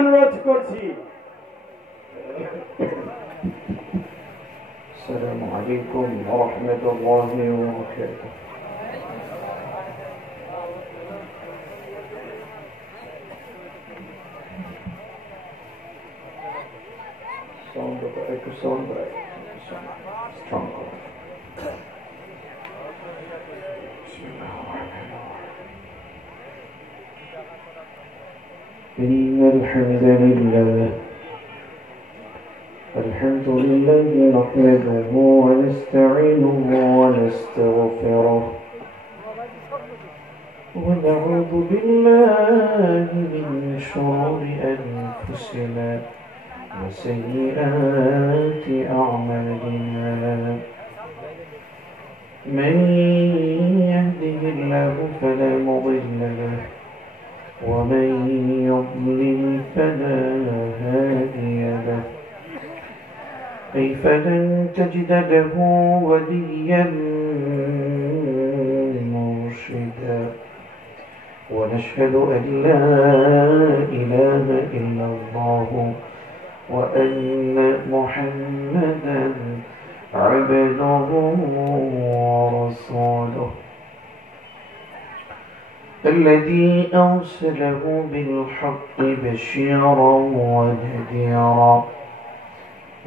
অনুরোধ করছি। السلام عليكم ورحمة الله وبركاته. Sound break. Stronger. إن الحمد لله نحمده ونستعينه ونستغفره ونعوذ بالله من شرور أنفسنا وسيئات أعمالنا. من يهده الله فلا مضل له ومن يضلل فلا هادي له. فلن تجد له وليا مرشدا. ونشهد أن لا إله إلا الله وأن محمدا عبده ورسوله الذي أرسله بالحق بشيرا ونذيرا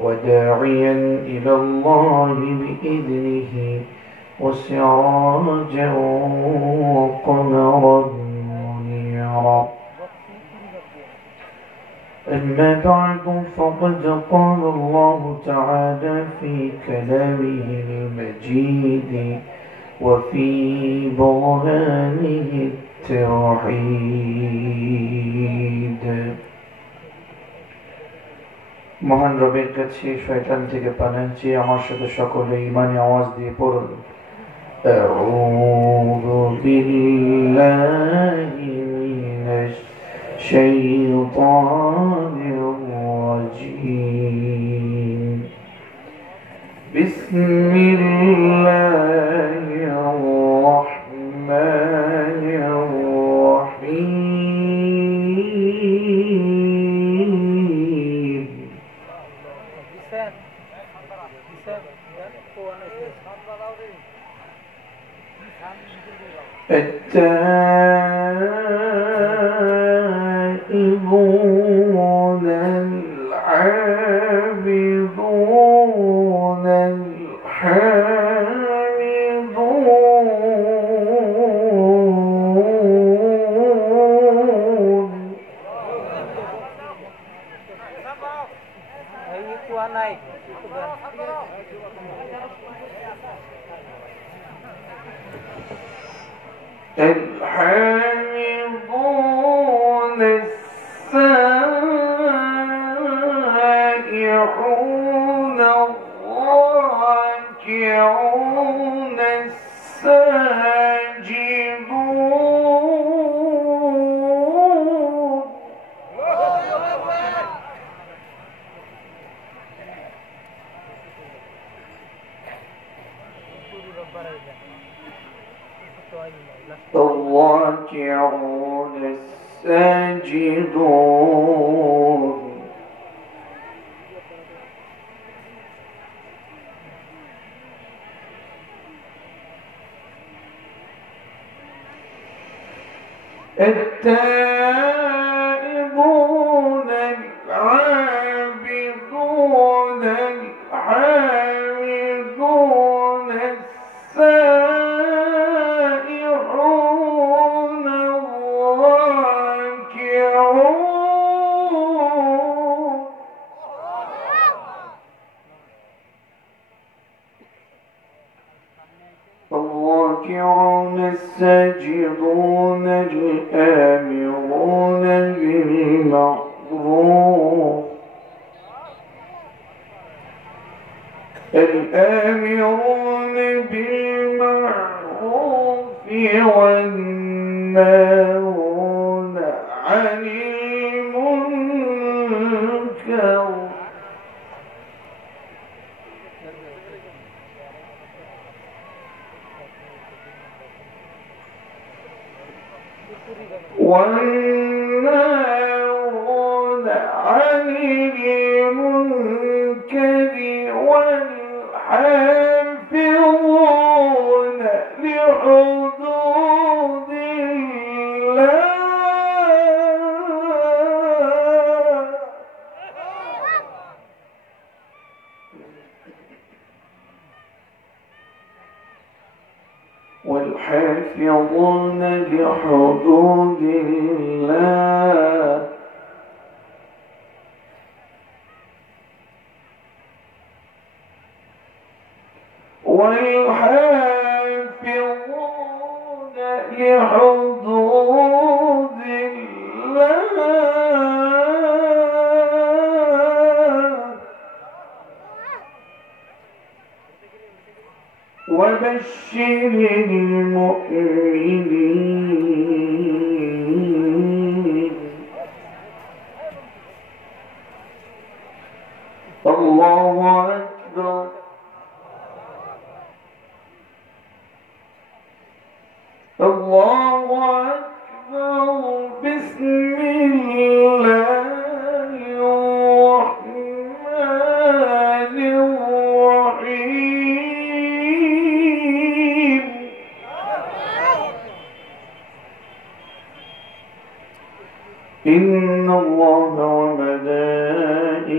وداعيا إلى الله بإذنه وسراجا وقمرا منيرا. أما بعد فقد قال الله تعالى في كلامه المجيد وفي برهانه التوحيد. মহান রবের কাছে শয়তান থেকে পানাহ চেয়ে আমার সাথে সকলে ঈমানি আওয়াজ দিয়ে পড়ুন আউযু বিল্লাহি মিনাশ শাইতানির রাজীম। বিসমিল্লাহির রাহমানির রাহিম। التائبون العابدون الحامدون الحامدون السائحون الراكعون الساجدون الراكعون الساجدون التائبون العابدون الحامدون السائحون الراكعون الساجدون الآمرون بالمعروف والناهون عن المنكر والناهون عن المنكر والحافظون لحدود الله والحافظون لحدود الله والحافظون لحدود الله وبشر المؤمنين الله أكبر الله أكبر بسم الله الرحمن الرحيم إن الله وملائكته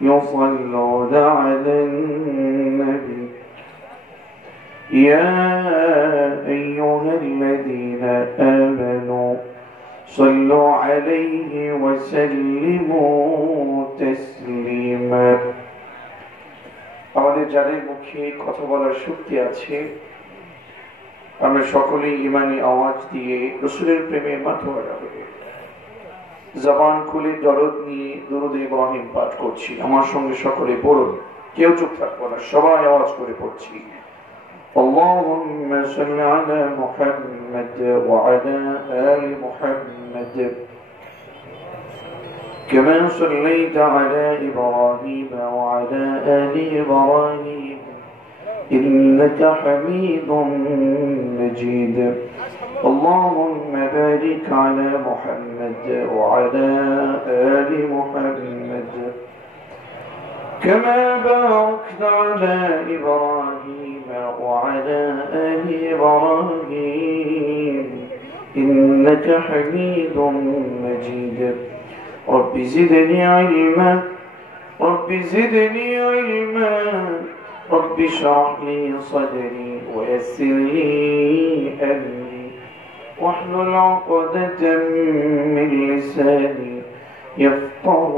يصلون على النبي يا أيها الذين آمنوا صلوا عليه وسلموا تسليما আমাদের যাদের মুখে কথা বলার শক্তি আছে আমরা সকলেই ঈমানি আওয়াজ দিয়ে রাসূলের প্রেমে মাতোয়ারা হয়ে জবান খুলে দরদ নিয়ে দুরূদ ইব্রাহিম পাঠ করছি আমার সঙ্গে সকলে পড়ুন কেউ চুপ থাকবো না সবাই আওয়াজ করে পড়ছি اللهم صل على محمد وعلى آل محمد كما صليت على إبراهيم وعلى آل إبراهيم إنك حميد مجيد اللهم بارك على محمد وعلى آل محمد كما باركت على إبراهيم وعلى آل إبراهيم إنك حميد مجيد رب زدني علما رب زدني علما رب اشرح لي صدري ويسر لي أمري واحلل عقدة من لساني يفقه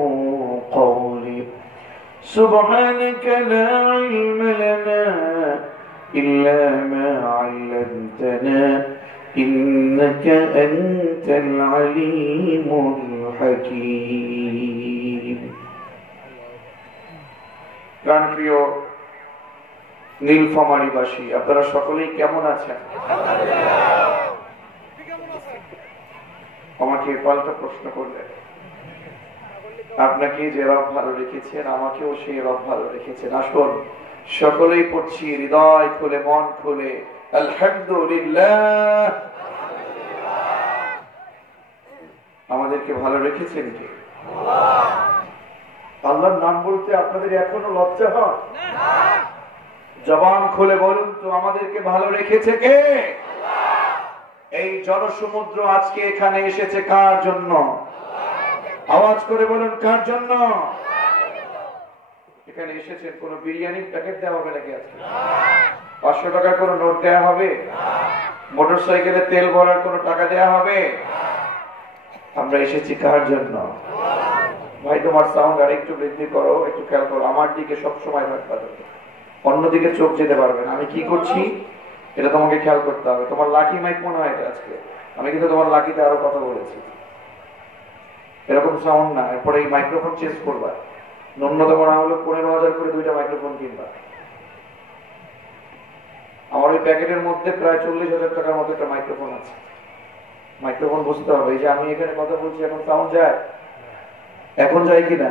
قولي سبحانك لا علم لنا إلا ما علمتنا إنك أنت العليم الحكيم প্রাণপ্রিয় নীলফামারীবাসী আপনারা সকলেই কেমন আছেন আমাকে পাল্টা প্রশ্ন করলেন আপনাকে যে রব ভালো রেখেছেন আমাকেও সেই রব ভালো রেখেছেন আসুন সকলেই পড়ছি হৃদয় খুলে মন খুলে আলহামদুলিল্লাহ আমাদেরকে ভালো রেখেছেন কে আল্লাহর নাম বলতে আপনাদের এখনো লজ্জা হয় জবান খুলে বলুন তো আমাদেরকে ভালো রেখেছে কে এই জনসমুদ্র আজকে এখানে এসেছে কার জন্য আওয়াজ করে বলুন কার জন্য এখানে এসেছেন কোন বিরিয়ানির প্যাকেট দেওয়া হবে নাকি আজকে 500 টাকার কোন নোট দেওয়া হবে মোটরসাইকেলে তেল ভরার কোন টাকা দেওয়া হবে আমরা এসেছি কার জন্য ভাই তোমার সাউন্ড আর একটু বৃদ্ধি করো একটু খেয়াল করো আমার দিকে সব সময় রাখবা অন্যদিকে চোখ যেতে পারবে না আমি কি করছি এটা তোমাকে খেয়াল করতে হবে তোমার লাকি মাইক মনে হয় এটা আজকে আমি কিন্তু তোমার লাকিতে আরো কথা বলেছি এরকম সাউন্ড না এরপরে এই মাইক্রোফোন চেঞ্জ করবা ন্যূনতম না হলো 15,000 করে দুইটা মাইক্রোফোন কিনবা আমার ওই প্যাকেটের মধ্যে প্রায় 40,000 টাকার মতো একটা মাইক্রোফোন আছে মাইক্রোফোন বুঝতে হবে এই যে আমি এখানে কথা বলছি এখন সাউন্ড যায় এখন যায় কিনা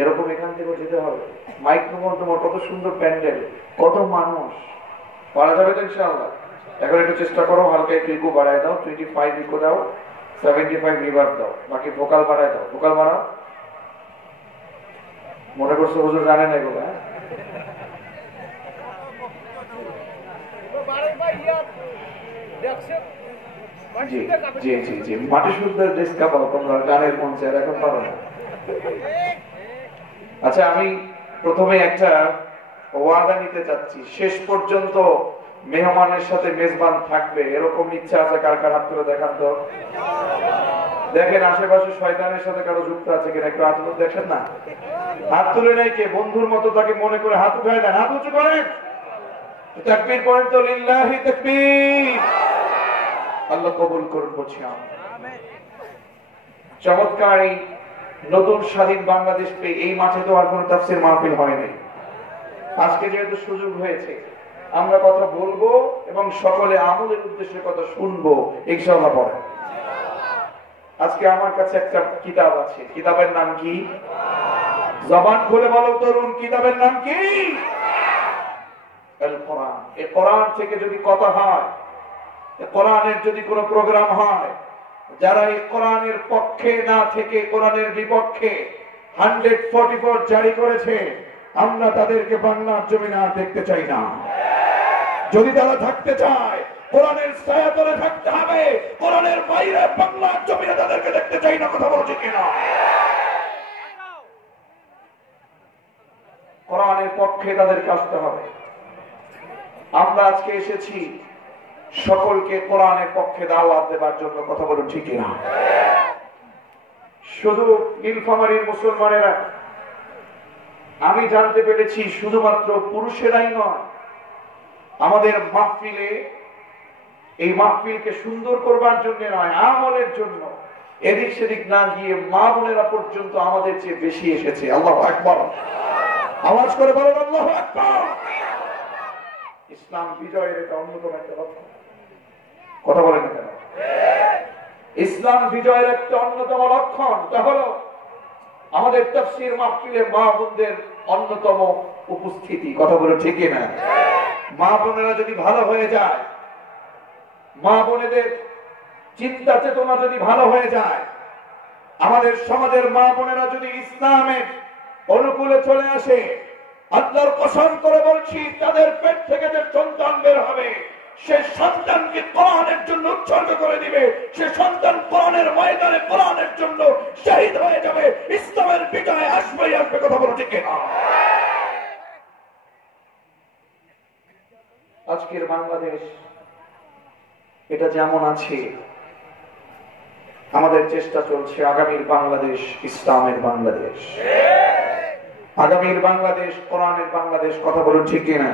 এরকম এখান থেকে যেতে হবে মাইক্রোফোন তোমার কত সুন্দর প্যান্ডেল কত মানুষ পারা যাবে তো ইনশাআল্লাহ এখন একটু চেষ্টা করো হালকা একটু ইকো বাড়ায় দাও 25 ইকো দাও 75 রিভার দাও, বাকি ভোকাল বাড়ায় দাও। ভোকাল বাড়াও। মনে করছো হুজুর জানেন এগুলো? জি জি জি জি, মাটি শুদ্ধের ড্রেস কাপাও তোমরা গানের মঞ্চে, এখন পারো না। আচ্ছা, আমি প্রথমে একটা ওয়াদা নিতে চাচ্ছি, শেষ পর্যন্ত মেহমানের সাথে মেজবান থাকবে, এরকম ইচ্ছা আছে কার কার? হাত তুলে দেখান তো। দেখেন আশেপাশে শয়তানের সাথে কারো যুক্ত আছে কিনা, একটু হাত তুলে দেখেন না। হাত তুলে নাই কে? বন্ধুর মতো তাকে মনে করে হাত উঠায় দেন। হাত উঁচু করেন, তাকবীর পড়েন তো, লিল্লাহি তাকবীর। আল্লাহ কবুল করুন, বলছি আমিন। চমৎকার এই নতুন স্বাধীন বাংলাদেশ পেয়ে এই মাঠে তো আর কোনো তাফসীর মাহফিল হয় নাই। আজকে যেহেতু সুযোগ হয়েছে, আমরা কথা বলবো এবং সকলে আমলের উদ্দেশ্যে কথা শুনবো, ইনশাআল্লাহ। পড়ে আজকে আমার কাছে একটা কিতাব আছে, কিতাবের নাম কি? জবান খুলে বলো তরুণ, কিতাবের নাম কি? আল কোরআন। এই কোরআন থেকে যদি কথা হয়, কোরআনের যদি কোনো প্রোগ্রাম হয়, যারা এই কোরআনের পক্ষে না থেকে কোরআনের বিপক্ষে 144 জারি করেছে, আমরা তাদেরকে বাংলার জমিনে আর দেখতে চাই না। যদি তারা থাকতে চায়, কোরআনের ছায়াতলে থাকতে হবে, কোরআনের বাইরে বাংলার জমিনে তাদেরকে দেখতে চাই না। কথা বলছি কিনা? কোরআনের পক্ষে তাদেরকে আসতে হবে। আমরা আজকে এসেছি সকলকে কোরআনের পক্ষে দাওয়াত দেবার জন্য। কথা বলুন ঠিক কিনা? শুধু নীলফামারীর মুসলমানেরা, আমি জানতে পেরেছি শুধুমাত্র পুরুষেরাই নয়, আমাদের মাহফিলে, এই মাহফিলকে সুন্দর করবার জন্য নয়, আমলের জন্য এদিক সেদিক না গিয়ে মা বোনেরা পর্যন্ত আমাদের চেয়ে বেশি এসেছে। আল্লাহু আকবার। আওয়াজ করে বলেন আল্লাহু আকবার। ইসলাম বিজয়ের এটা অন্যতম একটা লক্ষ্য। কথা বলেন না কেন? ইসলাম বিজয়ের একটা অন্যতম লক্ষণ, তা হলো আমাদের তাফসীর মাহফিলে মা বোনদের অন্যতম উপস্থিতি। কথা বলে ঠিক না? মা বোনেরা যদি ভালো হয়ে যায়, মা বোনেদের চিন্তা চেতনা যদি ভালো হয়ে যায়, আমাদের সমাজের মা বোনেরা যদি ইসলামের অনুকূলে চলে আসে, আল্লাহর কসম করে বলছি, তাদের পেট থেকে যে সন্তান বের হবে, সে সন্তানকে কোরআনের জন্য উৎসর্গ করে দিবে। সে সন্তান কোরআনের ময়দানে কোরআনের জন্য শহীদ হয়ে যাবে। ইসলামের বিজয় আসবেই আসবে। কথা বলো ঠিক না? আজকের বাংলাদেশ এটা যেমন আছে, আমাদের চেষ্টা চলছে আগামীর বাংলাদেশ ইসলামের বাংলাদেশ, আগামীর বাংলাদেশ কোরআনের বাংলাদেশ। কথা বলুন ঠিক কিনা?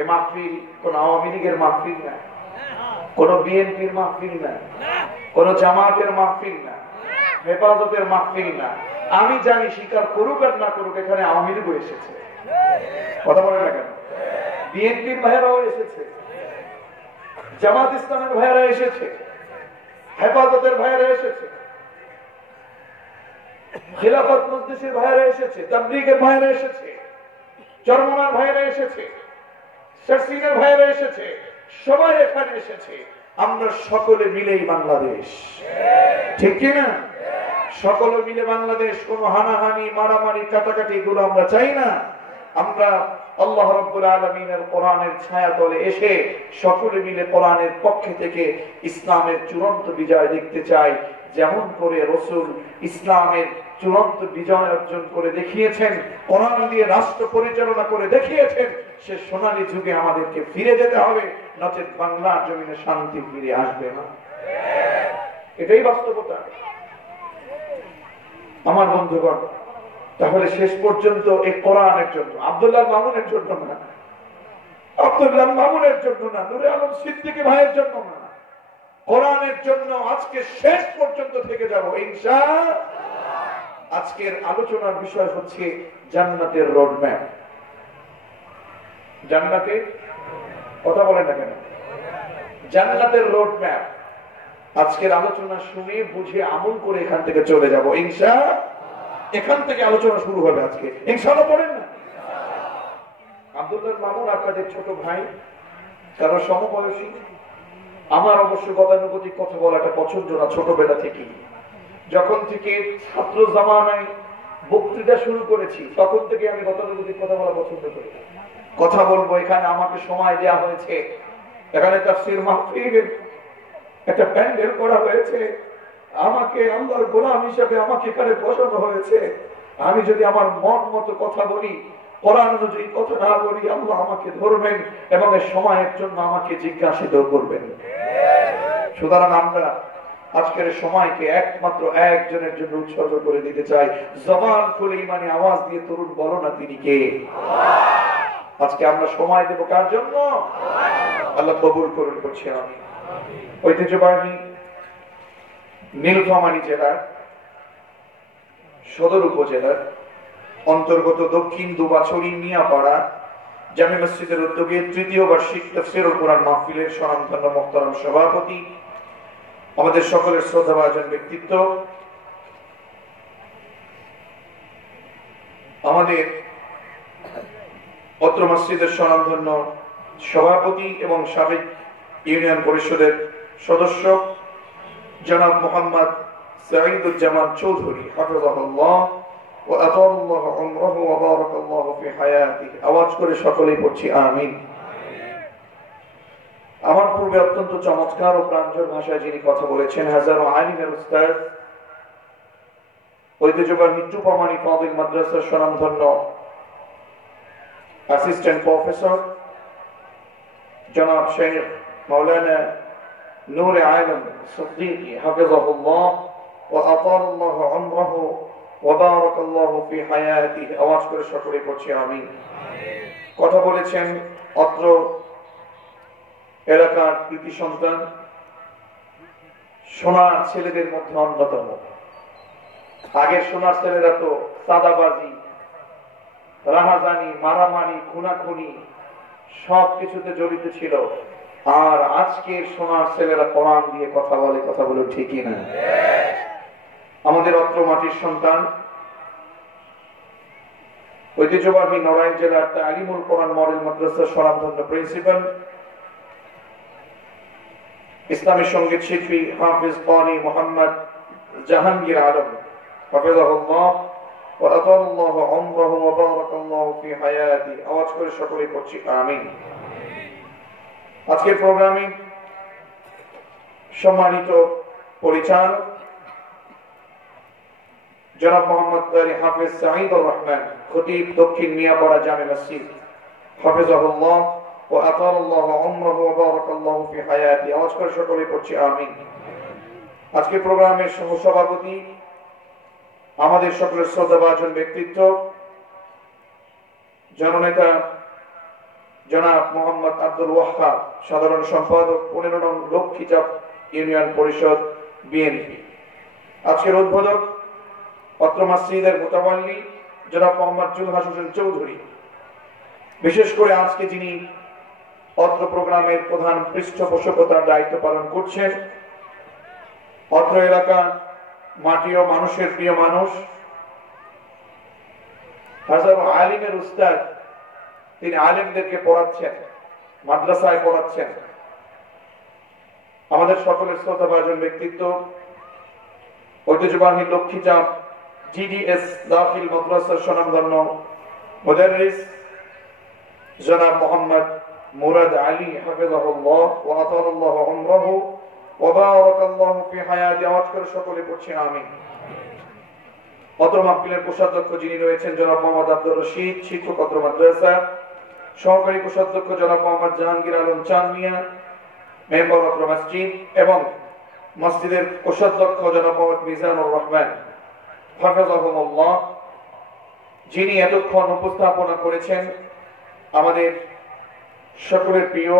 এ মাহফিল কোন আওয়ামী লীগের মাহফিল না, কোন বিএনপির মাহফিল না, কোন জামাতের মাহফিল না, হেফাজতের মাহফিল না। আমি জানি, স্বীকার করুক আর না করুক, এখানে আওয়ামী লীগও এসেছে। কথা বলে না কেন? বিএনপির ভাইয়েরাও এসেছে, জামাত ইসলামের ভাইয়েরা এসেছে, হেফাজতের ভাইয়েরা এসেছে, খিলাফত মজলিসের ভাইয়েরা এসেছে, তাবলীগের ভাইয়েরা এসেছে, চরমনার ভাইয়েরা এসেছে, শারসিনের ভাইয়েরা এসেছে, সবাই এখানে এসেছে। আমরা সকলে মিলেই বাংলাদেশ, ঠিক কিনা? সকলে মিলে বাংলাদেশ। কোন হানাহানি, মারামারি, কাটাকাটি এগুলো আমরা চাই না। আমরা আল্লাহ রাব্বুল আলামিনের কোরআনের ছায়াতলে এসে সকলে মিলে কোরআনের পক্ষে থেকে ইসলামের চূড়ান্ত বিজয় দেখতে চাই। যেমন করে রাসূল ইসলামের চূড়ান্ত বিজয় অর্জন করে দেখিয়েছেন, কোরআন দিয়ে রাষ্ট্র পরিচালনা করে দেখিয়েছেন, সে সোনালী যুগে আমাদেরকে ফিরে যেতে হবে, নচেত বাংলার জমিনে শান্তি ফিরে আসবে না। এটাই বাস্তবতা আমার বন্ধুগণ। তাহলে শেষ পর্যন্ত এই কোরআনের জন্য, আব্দুল্লাহ মামুনের জন্য না, আব্দুল্লাহ মামুনের জন্য না, নূরে আলম সিদ্দিকী ভাইয়ের জন্য না, কোরআনের জন্য আজকে শেষ পর্যন্ত থেকে যাব ইনশাআল্লাহ। আজকের আলোচনার বিষয় হচ্ছে জান্নাতের রোডম্যাপ। জান্নাতের কথা বলেন না কেন? জান্নাতের রোডম্যাপ। আজকের আলোচনা শুনে বুঝে আমল করে এখান থেকে চলে যাব ইনশাআল্লাহ। এখান থেকে আলোচনা শুরু হবে আজকে ইনশাআল্লাহ। পড়েন না? আব্দুল্লাহ মামুন আপনাদের ছোট ভাই, কারো সমবয়সী, আমার অবশ্য গতানুগতিক কথা বলাটা পছন্দ না ছোটবেলা থেকে। যখন থেকে ছাত্র জামানায় বক্তৃতা শুরু করেছি তখন থেকে আমি গতানুগতিক কথা বলা পছন্দ করি। কথা বলবো, এখানে আমাকে সময় দেওয়া হয়েছে, এখানে তাফসীর মাহফিলের একটা প্যান্ডেল করা হয়েছে, আমাকে আল্লাহর গোলাম হিসেবে আমাকে এখানে বসানো হয়েছে। আমি যদি আমার মন মতো কথা বলি, কোরআন অনুযায়ী কথা না বলি, আল্লাহ আমাকে ধরবেন এবং এই সময়ের জন্য আমাকে জিজ্ঞাসিত করবেন। সুতরাং আমরা আজকের সময়কে একমাত্র একজনের জন্য উৎসর্গ করে দিতে চাই। জবান খুলে ইমানি আওয়াজ দিয়ে তরুণ বলো না তিনি কে। আজকে আমরা সময় দেব কার জন্য? আল্লাহ কবুল করুন করছি আমি। ঐতিহ্যবাহী নীলফামারী জেলার সদর উপজেলার অন্তর্গত দক্ষিণ দুবাছড়ি মিয়াপাড়া জামে মসজিদের উদ্যোগে তৃতীয় বার্ষিক তাফসীরুল কুরআন মাহফিলের স্বনামধন্য মুহতারাম সভাপতি, আমাদের সকলের শ্রদ্ধাভাজন ব্যক্তিত্ব, আমাদের অত্র মসজিদের স্বনামধন্য সভাপতি এবং সাবেক ইউনিয়ন পরিষদের সদস্য জনাব মোহাম্মদ সাঈদুজ্জামান চৌধুরী হাফিজাহুল্লাহ ওয়া আতালাল্লাহু উমরাহু ওয়া বারাকাল্লাহু ফি হায়াতিহি। আওয়াজ করে সকলেই পড়ছি আমিন। আমার পূর্বে অত্যন্ত চমৎকার ও প্রাঞ্জল ভাষায় যিনি কথা বলেছেন, হাজারো আলিমের উস্তাদ, ঐতিহ্যবাহী টুপামানি ফাদিল মাদ্রাসার স্বনামধন্য অ্যাসিস্ট্যান্ট প্রফেসর জনাব শেখ মাওলানা নূরে আলম সিদ্দিকী হাফিজাহুল্লাহ ওয়া আতালাল্লাহু উমরাহু ওয়া বারাকাল্লাহু ফি হায়াতিহি। আওয়াজ করে সকলেই পড়ছি আমিন। কথা বলেছেন অত্র এলাকার কৃতি সন্তান, সোনার ছেলেদের মধ্যে অন্যতম। আগের সোনার ছেলেরা তো সাদাবাজি, রাহাজানি, মারামারি, খুনাখুনি সবকিছুতে জড়িত ছিল, আর আজকের সোনার ছেলেরা কোরআন দিয়ে কথা বলে। কথা বলে ঠিকই না? আমাদের অত্র মাটির সন্তান, ঐতিহ্যবাহী নড়াইল জেলার তালিমুল কোরআন মডেল মাদ্রাসার স্বনামধন্য প্রিন্সিপাল, ইসলামী সঙ্গীত শিল্পী হাফিজ কারি মোহাম্মদ জাহাঙ্গীর আলম হাফিজাহুল্লাহ ওয়া আতালাল্লাহু উমরাহু ওয়া বারাকাল্লাহু ফি হায়াতিহি। আওয়াজ করে সকলেই পড়ছি আমিন। আজকের প্রোগ্রামে সম্মানিত পরিচালক জনাব মোহাম্মদ কারি হাফিজ সাঈদুর রহমান, খতিব দক্ষিণ মিয়াপাড়া জামে মসজিদ হাফিজাহুল্লাহ ওয়া আতালাল্লাহু উমরাহু ওয়া বারাকাল্লাহু ফি হায়াতিহি। আওয়াজ করে সকলেই পড়ছি আমিন। আজকের প্রোগ্রামের সহ-সভাপতি, আমাদের সকলের শ্রদ্ধাভাজন ব্যক্তিত্ব, জননেতা জনাব মোহাম্মদ আব্দুল ওয়াহাব, সাধারণ সম্পাদক 15 নং লক্ষ্মীচাপ ইউনিয়ন পরিষদ বিএনপি। আজকের উদ্বোধক অত্র মসজিদের মুতাওয়াল্লি জনাব মোহাম্মদ জুলহাস হোসেন চৌধুরী। বিশেষ করে আজকে যিনি অত্র প্রোগ্রামের প্রধান পৃষ্ঠপোষকতার দায়িত্ব পালন করছেন, অত্র এলাকা মাটি ও মানুষের প্রিয় মানুষ, হাজারো আলিমের উস্তাদ, তিনি আলেমদেরকে পড়াচ্ছেন, মাদ্রাসায় পড়াচ্ছেন। আমাদের সকলের শ্রদ্ধাভাজন ব্যক্তিত্ব, ঐতিহ্যবাহী লক্ষ্মীচাপ জিডিএস দাখিল মাদ্রাসার স্বনামধন্য মুদাররিস জনাব মোহাম্মদ মুরাদ আলী হাফিজাহুল্লাহ ওয়া আতালাল্লাহু উমরাহু ওয়া বারাকাল্লাহু ফি হায়াতিহি। আওয়াজ করে সকলে পড়ছি আমিন। অত্র মাহফিলের কোষাধ্যক্ষ যিনি রয়েছেন জনাব মোহাম্মদ আব্দুর রশিদ, শিক্ষক অত্র মাদ্রাসা, সহকারী কোষাধ্যক্ষ জনাব মোহাম্মদ জাহাঙ্গীর আলম চাঁদ মিয়া, মেম্বার অত্র মসজিদ, এবং মসজিদের কোষাধ্যক্ষ জনাব মোহাম্মদ মিজানুর রহমান হাফিজাহুল্লাহ, যিনি এতক্ষণ উপস্থাপনা করেছেন আমাদের সকলের প্রিয়,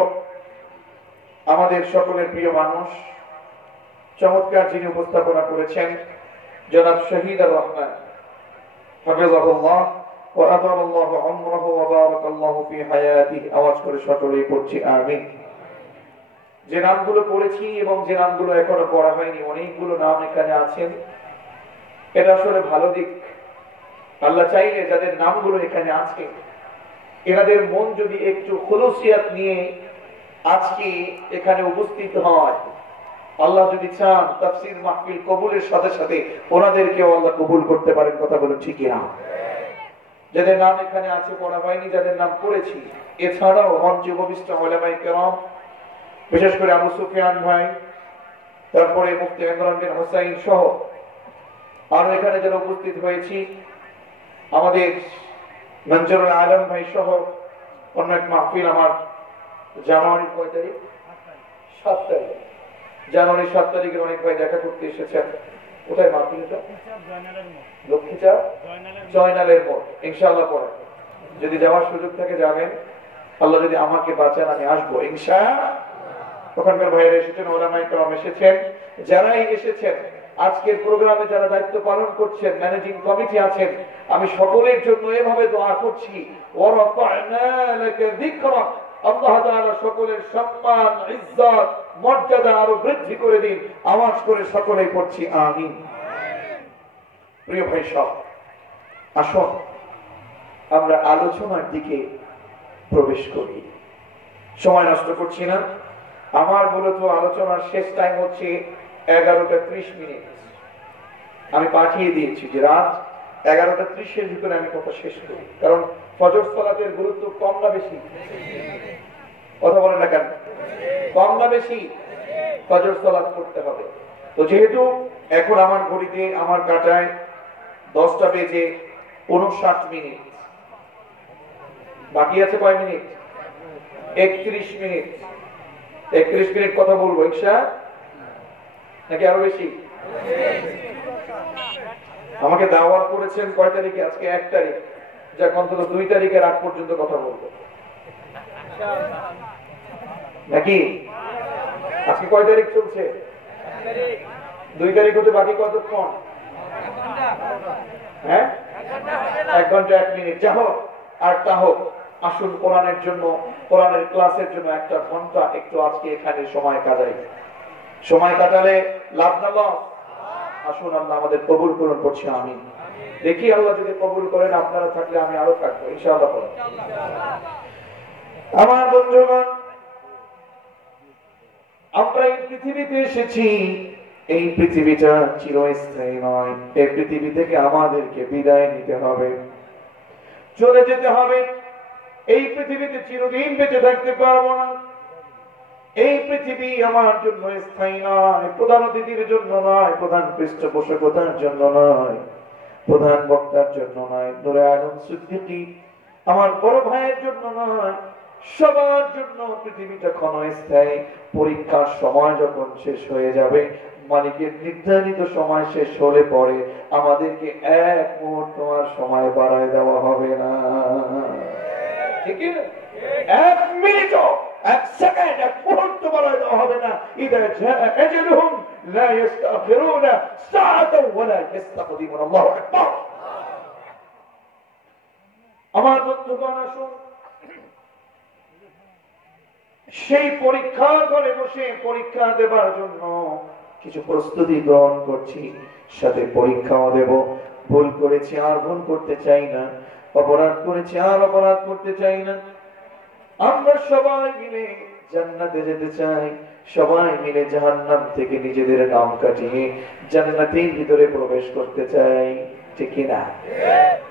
আমাদের সকলের প্রিয় মানুষ, চমৎকার যিনি উপস্থাপনা করেছেন জনাব শহীদুর রহমান হাফিজাহুল্লাহ ওয়া আতালাল্লাহু উমরাহু ওয়া বারাকাল্লাহু ফি হায়াতিহি। আওয়াজ করে সকলেই পড়ছি আমিন। যে নামগুলো পড়েছি এবং যে নামগুলো এখনো পড়া হয়নি, অনেকগুলো নাম এখানে আছেন। এটা আসলে ভালো দিক। আল্লাহ চাইলে যাদের নামগুলো এখানে আছে, এনাদের মন যদি একটু খুলুসিয়াত নিয়ে আজকে এখানে উপস্থিত হয়, আল্লাহ যদি চান তাফসীর মাহফিল কবুলের সাথে সাথে ওনাদেরকেও আল্লাহ কবুল করতে পারেন। কথা বলুন ঠিক না? যাদের নাম এখানে আছে পড়া হয়নি, যাদের নাম পড়েছি, এছাড়াও মঞ্চে উপবিষ্ট উলামায়ে কেরাম, বিশেষ করে আবু সুফিয়ান ভাই, তারপরে মুফতি ইমরান বিন হুসাইন সহ আরো এখানে যারা উপস্থিত হয়েছি, আমাদের মঞ্জুরুল আলম ভাই সহ অন্য এক মাহফিল আমার জানুয়ারির 7 তারিখ, জানুয়ারির 7 তারিখে অনেক ভাই দেখা করতে এসেছেন। কোথায় মাহফিলটা? লক্ষ্মীচাপ জয়নালের মোড়। ইনশাআল্লাহ পরে যদি যাওয়ার সুযোগ থাকে যাবেন, আল্লাহ যদি আমাকে বাঁচান আমি আসবো ইনশাআল্লাহ। ওখানকার ভাইরা এসেছেন, ওলামায়ে কেরাম এসেছেন, যারাই এসেছেন, আজকের প্রোগ্রামে যারা দায়িত্ব পালন করছেন, ম্যানেজিং কমিটি আছেন, আমি সকলের জন্য এভাবে দোয়া করছি, ওয়ারাফা'না লাকা যিকরাক, আল্লাহ তাআলা সকলের সম্মান, ইজ্জত, মর্যাদা আরো বৃদ্ধি করে দিন। আওয়াজ করে সকলেই পড়ছি আমিন। প্রিয় ভাই সব, আসুন আমরা আলোচনার দিকে প্রবেশ করি, সময় নষ্ট করছি না। আমার মূলত আলোচনার শেষ টাইম হচ্ছে 11:30। আমি পাঠিয়ে দিয়েছি যে রাত 11:30 ভিতরে আমি কথা শেষ করি, কারণ ফজর সালাতের গুরুত্ব কম না বেশি? কথা বলেন না কেন? কম না বেশি? ফজর সালাত করতে হবে। তো যেহেতু এখন আমার ঘড়িতে, আমার কাটায় 10:59, বাকি আছে কয় মিনিট? 31 মিনিট। 31 মিনিট কথা বলবো ইনশাআল্লাহ, নাকি আরো বেশি? আমাকে দাওয়াত করেছেন কয় তারিখে? আজকে 1 তারিখ, যাক অন্তত 2 তারিখের আগ পর্যন্ত কথা বলবো নাকি? আজকে কয় তারিখ চলছে? 2 তারিখ হতে বাকি কতক্ষণ? হ্যাঁ, 1 ঘন্টা 1 মিনিট। যা হোক আর তা হোক, আসুন কোরআনের জন্য, কোরআনের ক্লাসের জন্য 1 ঘন্টা একটু আজকে এখানে সময় কাটাই। সময় কাটালে লাভ না লস? আসুন আল্লাহ আমাদের কবুল করুন, পড়ছি আমিন। দেখি আল্লাহ যদি কবুল করেন, আপনারা থাকলে আমি আরো থাকবো ইনশাআল্লাহ। আমার বন্ধুগণ, আমরা এই পৃথিবীতে এসেছি, এই পৃথিবীটা চিরস্থায়ী নয়। এই পৃথিবী থেকে আমাদেরকে বিদায় নিতে হবে, চলে যেতে হবে। এই পৃথিবীতে চিরদিন বেঁচে থাকতে পারবো না। এই পৃথিবী আমার জন্য স্থায়ী নয়, প্রধান অতিথির জন্য নয়, প্রধান পৃষ্ঠপোষকতার জন্য নয়, প্রধান বক্তার জন্য নয়, নূরে আলম সিদ্দিকী আমার বড় ভাইয়ের জন্য নয়, সবার জন্য পৃথিবীটা ক্ষণস্থায়ী। পরীক্ষার সময় যখন শেষ হয়ে যাবে, মালিকের নির্ধারিত সময় শেষ হলে পরে আমাদেরকে 1 মুহূর্ত আর সময় বাড়ায় দেওয়া হবে না, ঠিক না? 1 মিনিটও, 1 সেকেন্ড, 1 মুহূর্ত বাড়ায় দেওয়া হবে না। ইদা জাআ আজলুহুম লা ইস্তাখিরুনা সাআতাও ওয়া লা ইস্তাকদিমুন। আল্লাহু আকবার। আমার বন্ধুগণ, আসুন সেই পরীক্ষা ঘরে বসে পরীক্ষা দেবার জন্য কিছু প্রস্তুতি গ্রহণ করছি, সাথে পরীক্ষাও দেব। ভুল করেছি আর ভুল করতে চাই না, অপরাধ করেছি আর অপরাধ করতে চাই না। আমরা সবাই মিলে জান্নাতে যেতে চাই, সবাই মিলে জাহান্নাম থেকে নিজেদের নাম কাটিয়ে জান্নাতের ভিতরে প্রবেশ করতে চাই, ঠিক কিনা?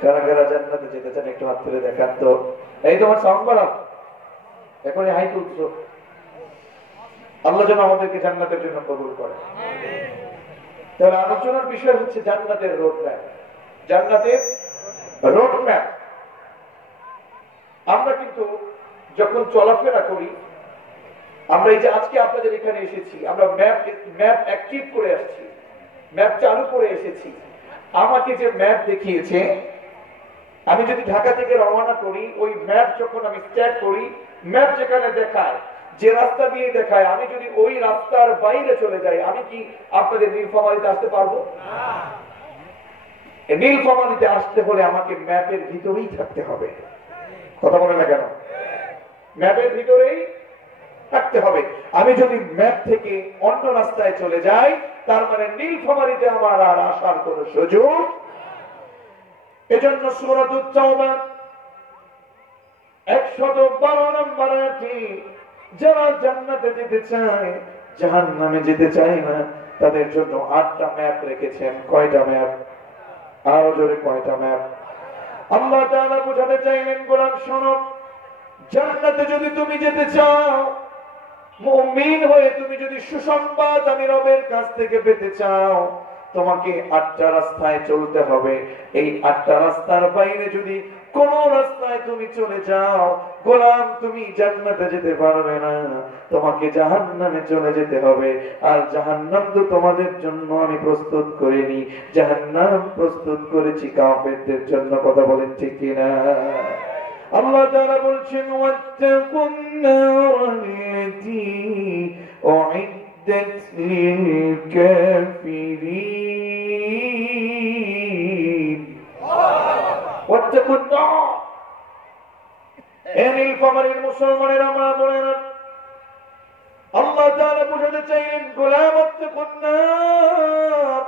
কারা কারা জান্নাতে যেতে চান একটু হাত তুলে দেখান তো। এই তোমার সাউন্ড বাড়াও, এখনই হাই তুলছো। আল্লাহ যেন আমাদেরকে জান্নাতের জন্য কবুল করে। তাহলে আলোচনার বিষয় হচ্ছে জান্নাতের রোড ম্যাপ। জান্নাতের রোড ম্যাপ। আমরা কিন্তু যখন চলাফেরা করি, আমরা এই যে আজকে আপনাদের এখানে এসেছি, আমরা ম্যাপ অ্যাক্টিভ করে আসছি, ম্যাপ চালু করে এসেছি। আমাকে যে ম্যাপ দেখিয়েছে, আমি যদি ঢাকা থেকে রওনা করি, ওই ম্যাপ যখন আমি স্টার্ট করি, ম্যাপ যেখানে দেখায়, যে রাস্তা দিয়ে দেখায়, আমি যদি ওই রাস্তার বাইরে চলে যাই, আমি কি আপনাদের নীলফামারীতে আসতে পারবো? নীলফামারীতে আসতে হলে আমাকে ম্যাপের ভিতরেই থাকতে হবে। কথা বলে না কেন? ম্যাপের ভিতরেই থাকতে হবে। আমি যদি ম্যাপ থেকে অন্য রাস্তায় চলে যাই, তার মানে নীলফামারীতে আমার আর আসার কোন সুযোগ। এজন্য সূরাতুত তাওবা 112 নম্বর আয়াতে যারা জান্নাতে যেতে চায় জাহান্নামে যেতে চায় না, তাদের জন্য 8টা ম্যাপ রেখেছেন। কয়টা ম্যাপ? আরো জোরে কয়টা ম্যাপ? আল্লাহ তাআলা বোঝাতে চাইলেন, গোলাম শোনো, জান্নাতে যদি তুমি যেতে চাও, মুমিন হয়ে তুমি যদি সুসংবাদ আমি রবের কাছ থেকে পেতে চাও, তোমাকে 8টা রাস্তায় চলতে হবে। এই 8টা রাস্তার বাইরে যদি কোন রাস্তায় তুমি চলে যাও, গোলাম তুমি জান্নাতে যেতে পারবে না, তোমাকে জাহান্নামে চলে যেতে হবে। আর জাহান্নাম তো তোমাদের জন্য আমি প্রস্তুত করিনি, জাহান্নাম প্রস্তুত করেছি কাফেরদের জন্য। কথা বলেন ঠিক কিনা? আল্লাহ তাআলা বলছেন, ওয়াত্তাকুন নারাল্লাতী উইদ্দাত লিল কাফিরিন। ওয়াত্তাকুন নার, হে নীলফামারীর মুসলমানের আমরা বলেন, আল্লাহ তাআলা বুঝাতে চাইলেন, গোলাম ওয়াত্তাকুন নার,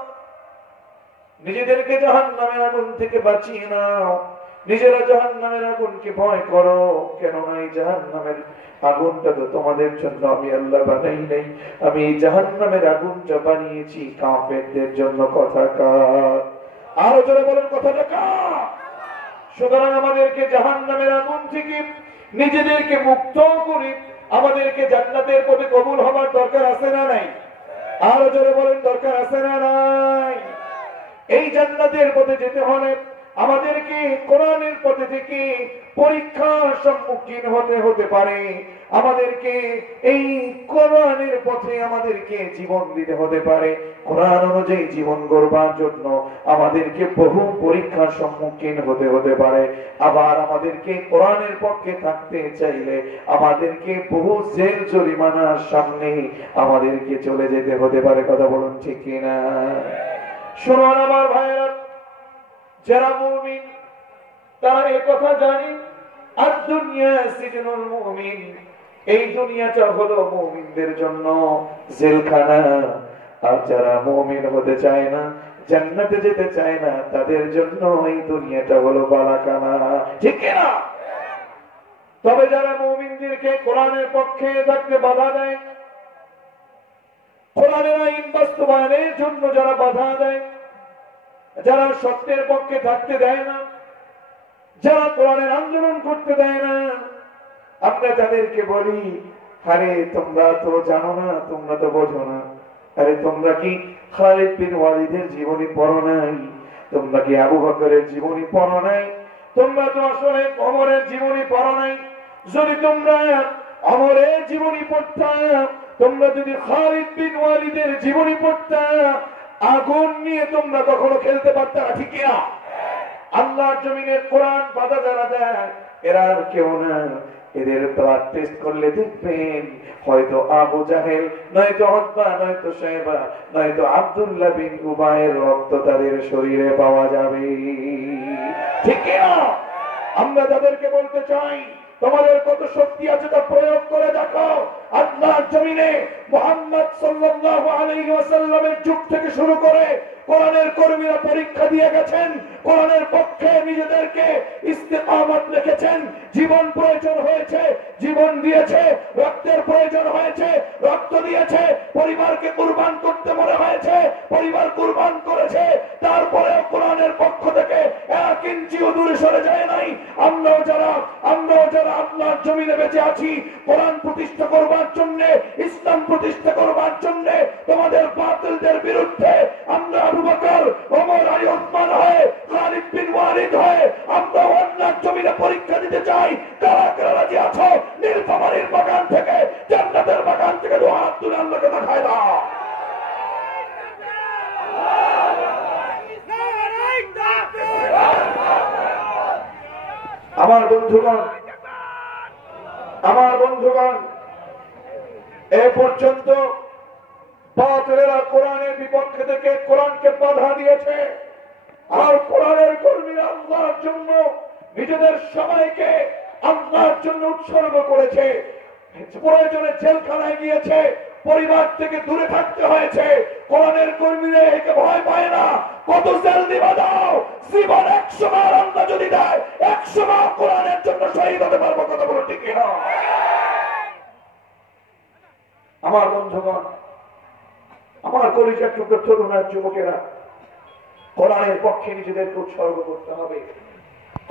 নিজেদেরকে জাহান্নামের আগুন থেকে বাঁচিয়ে নাও, নিজেরা জাহান্নামের আগুনকে ভয় করো। কেননা এই জাহান্নামের আগুনটা তো তোমাদের জন্য আমি আল্লাহ বানাই নাই, আমি এই জাহান্নামের আগুনটা বানিয়েছি কাফেরদের জন্য। কথা কার? আরো জোরে বলেন, কথাটা কার? সুতরাং আমাদেরকে জাহান্নামের আগুন থেকে নিজেদেরকে মুক্ত করে আমাদেরকে জান্নাতের পথে কবুল হওয়ার দরকার আছে না নাই? আরো জোরে বলেন, দরকার আছে না নাই? এই জান্নাতের পথে যেতে হলে আমাদেরকে কোরআনের পথে থেকে পরীক্ষার সম্মুখীন হতে পারে। আমাদেরকে এই কোরআনের পথে আমাদেরকে জীবন দিতে হতে পারে। কোরআন অনুযায়ী জীবন গড়বার জন্য আমাদেরকে বহু পরীক্ষার সম্মুখীন হতে পারে। আবার আমাদেরকে কোরআনের পক্ষে থাকতে চাইলে আমাদেরকে বহু জেল জরিমানার সামনে আমাদেরকে চলে যেতে হতে পারে। কথা বলুন ঠিক কিনা? শুনুন আমার ভাইরা, যারা মুমিন তারা এই কথা জানেন, আর দুনিয়া সিজনুল মুমিন, এই দুনিয়াটা হলো মুমিনদের জন্য জেলখানা। আর যারা মুমিন হতে চায় না, জান্নাতে যেতে চায় না, তাদের জন্য এই দুনিয়াটা হলো বালাখানা। ঠিক কিনা? তবে যারা মুমিনদেরকে কোরআনের পক্ষে থাকতে বাধা দেয়, কোরআনের আইন বাস্তবায়নের জন্য যারা বাধা দেয়, যারা সত্যের পক্ষে থাকতে দেয় না, যারা কোরআনের আন্দোলন করতে দেয় না, আমরা তাদেরকে বলি, আরে তোমরা তো জানো না, তোমরা তো বোঝো না। আরে তোমরা কি খালিদ বিন ওয়ালিদের জীবনী পড়ো নাই? তোমরা কি আবু বকরের জীবনী পড়ো নাই? তোমরা তো আসলে ওমরের জীবনী পড়ো নাই। যদি তোমরা ওমরের জীবনী পড়তাম, তোমরা যদি খালিদ বিন ওয়ালিদের জীবনী পড়তাম, আগুন নিয়ে তোমরা কখনো খেলতে পারতা না। ঠিক কিনা? আল্লাহর জমিনের কোরআন বাধা যারা দেয়, এরা আর কেউ না, এদের ব্লাড টেস্ট করলে দেখবেন হয়তো আবু জাহেল, নয়তো উতবা, নয়তো শাইবা, নয়তো আব্দুল্লাহ বিন উবাইয়ের রক্ত তাদের শরীরে পাওয়া যাবে। ঠিক কিনা? আমরা তাদেরকে বলতে চাই, তোমাদের কত শক্তি আছে তা প্রয়োগ করে দেখো। আল্লাহর জমিনে মুহাম্মদ সাল্লাল্লাহু আলাইহি ওয়াসাল্লামের যুগ থেকে শুরু করে কোরআনের কর্মীরা পরীক্ষা দিয়ে গেছেন, কোরআনের পক্ষে নিজেদেরকে ইস্তেকামত রেখেছেন। জীবন প্রয়োজন হয়েছে, জীবন দিয়েছে। রক্তের প্রয়োজন হয়েছে, রক্ত দিয়েছে। পরিবারকে কুরবান করতে মনে হয়েছে, পরিবার কুরবান করেছে। তারপরেও কোরআনের পক্ষ থেকে এক ইঞ্চিও দূরে সরে যায় নাই। আমরাও যারা আল্লাহর জমিনে বেঁচে আছি, কোরআন প্রতিষ্ঠা করবার জন্য, ইসলাম প্রতিষ্ঠা করবার জন্য, তোমাদের বাতিলদের বিরুদ্ধে আমরা আবু বকর, ওমর, আলী, উসমান হয়ে, খালিদ বিন ওয়ালিদ হয়ে আমরা আল্লাহর জমিনে পরীক্ষা দিতে চাই। কারা কারা রাজি আছো নীলফামারীর বাগান থেকে, জান্নাতের বাগান থেকে দু হাত তুলে আল্লাহকে দেখায় দাও। আমার বন্ধুগণ, এ পর্যন্ত বাতিলেরা কোরআনের বিপক্ষে থেকে কোরআনকে বাধা দিয়েছে। আর কোরআনের কর্মীরা আল্লাহর জন্য নিজেদের সময়কে আল্লাহর জন্য উৎসর্গ করেছে। প্রয়োজনে জেলখানায় গিয়েছে, পরিবার থেকে দূরে থাকতে হয়েছে। কোরআনের কর্মীরা একে ভয় পায় না। কত জেল দিবা দাও, জীবন 100 বার আল্লাহ যদি দেয়, 100 বার কোরআনের জন্য শহীদ হতে পারবো। কথা বলো ঠিক কিনা? কলিজার টুকরো তরুণ আর যুবকেরা কোরআনের পক্ষে নিজেদেরকে উৎসর্গ করতে হবে।